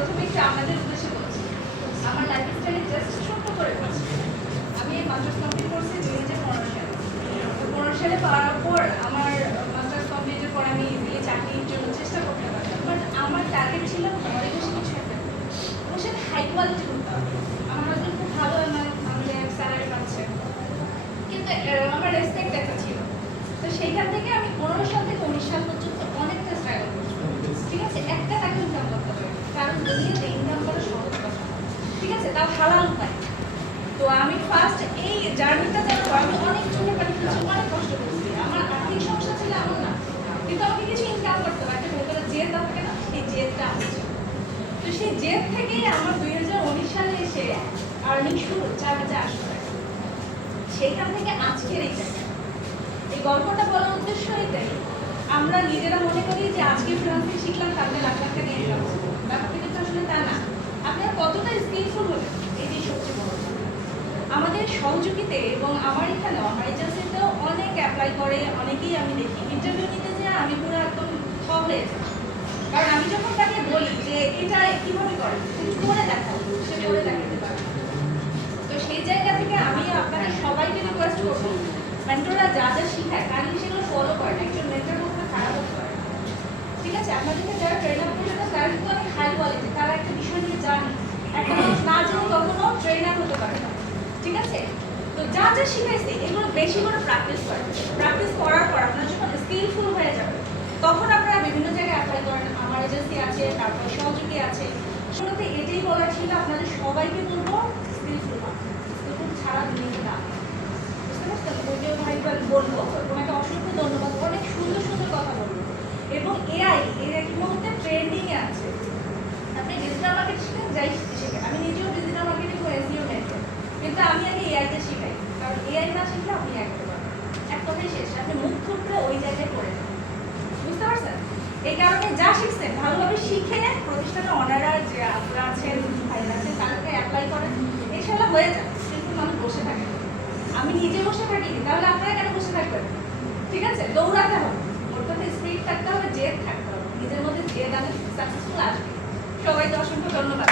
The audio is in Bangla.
প্রথমে একটু আপনাদের উদ্দেশ্যে বলছি। আমার লাইফস্টাইলে জাস্ট ছোট্ট করে বলছি। আমি মাস্টার্স কমপ্লিট করছি 2015 সালে। তো 15 সালে পাওয়ার পর আমার মাস্টার্স কমপ্লিটের পর আমি ইজিলি চাকরির জন্য চেষ্টা করতে পারতাম। বাট আমার টার্গেট ছিল ঘরে বসে কিছু একটা এবং সেটা হাই কোয়ালিটি করতে হবে। আমার হাজবেন্ড খুব ভালো আমাদের স্যালারি পাচ্ছে, কিন্তু আমার রেসপেক্ট একটা ছিল। তো সেইখান থেকে আমি 15 সাল থেকে 19 সাল পর্যন্ত অনেকটা স্ট্রাগল করছি। ঠিক আছে, একটা টাকা ইনকাম করতে হবে, কারণ দুনিয়াতে ইনকাম করা সহজ কথা, ঠিক আছে, তাও হালাল উপায়। তো আমি ফার্স্ট এই জার্নিটা যাবো, আমি অনেক চোখে পানি ফেলেছি, অনেক কষ্ট করছি। আমার আর্থিক সমস্যা ছিল এমন না, কিন্তু আমাকে কিছু ইনকাম করতে হবে, একটা ভেতরে জেদ থাকে না, সেই জেদটা আমার ছিল। তো সেই জেদ থেকেই আমার 2019 সালে এসে আর্নিং শুরু 4,800 টাকা। সেইখান থেকে আজকের এই জায়গা, এই গল্পটা বলার উদ্দেশ্য এটাই। আমরা নিজেরা মনে করি যে আজকে ফ্রিল্যান্সিং শিখলাম কালকে লাখ লাখ টাকা ইনকাম করবো, ব্যাপারটা কিন্তু আসলে তা না। আপনারা কতটা স্কিলফুল হলেন এটাই সবচেয়ে বড় কথা। আমাদের সহযোগিতে এবং আমার এখানেও আমার এজেন্সিতেও অনেক অ্যাপ্লাই করে, অনেকেই আমি দেখি ইন্টারভিউ নিতে যে আমি পুরো একদম সব হয়ে যাই। কারণ আমি যখন তাকে বলি যে এটা কিভাবে করে, তুমি করে দেখাও, সে করে দেখাতে পারে। তো সেই জায়গা থেকে আমি আপনাদের সবাইকে রিকোয়েস্ট করবো, মেন্টররা যা যা শিখায় কাইন্ডলি সেগুলো ফলো করেন। একজন মেন্টর কখনো খারাপ হতে পারে না, ঠিক আছে। আপনাদেরকে যারা ট্রেন আপ করছে তারা কিন্তু অনেক হাই কোয়ালিটি, তারা একটা বিষয় নিয়ে জানে। একটা মানুষ না জেনে কখনো ট্রেন আপ হতে পারে না, ঠিক আছে। তো যা যা শিখাইছে এগুলো বেশি করে প্র্যাকটিস করেন। প্র্যাকটিস করার পর আপনার যখন স্কিলফুল হয়ে যাবে তখন আপনারা বিভিন্ন জায়গায় অ্যাপ্লাই করেন। আমার এজেন্সি আছে, তারপর সহযোগী আছে। শুরুতে এটাই বলার ছিল, আপনাদের সবাইকে বলবো স্কিলফুল হন। স্কিলফুল ছাড়া দুনিয়াতে দাম নেই, বুঝতে পারছেন? ওইটাও ভাই বলবো, ওনাকে অসংখ্য ধন্যবাদ, অনেক সুন্দর সুন্দর কথা বলবো। এবং এআই এর এক মুহূর্তে ট্রেন্ডিংয়ে আছে। আপনি ডিজিটাল মার্কেটিং শিখেন, যাই শিখেন, আমি নিজেও ডিজিটাল মার্কেটিং ও এসইও মেন্টর, কিন্তু আমি আগে এআইতে শিখাই, কারণ এআই না শিখলে আপনি আগাতে পারবেন। এক কথাই শেষ, আপনি মুখ খুঁটলে ওই জায়গায় পড়ে যাবেন, বুঝতে পারছেন? এই কারণে যা শিখছেন ভালোভাবে শিখে প্রতিষ্ঠানে অনাররা যে আপনারা আছেন, ভাইরা আছেন, তাদেরকে অ্যাপ্লাই করেন, ইনশাআল্লাহ হয়ে যাবে। কিন্তু মানুষ বসে থাকে, আমি নিজে বসে থাকি, তাহলে আপনারা কেন বসে থাকবেন? ঠিক আছে, দৌড়াতে হবে, ওর মধ্যে স্পিড থাকতে হবে, জেদ থাকতে হবে, নিজের মধ্যে জেদ আনলে সাকসেসফুল আসবে। সবাইকে অসংখ্য ধন্যবাদ।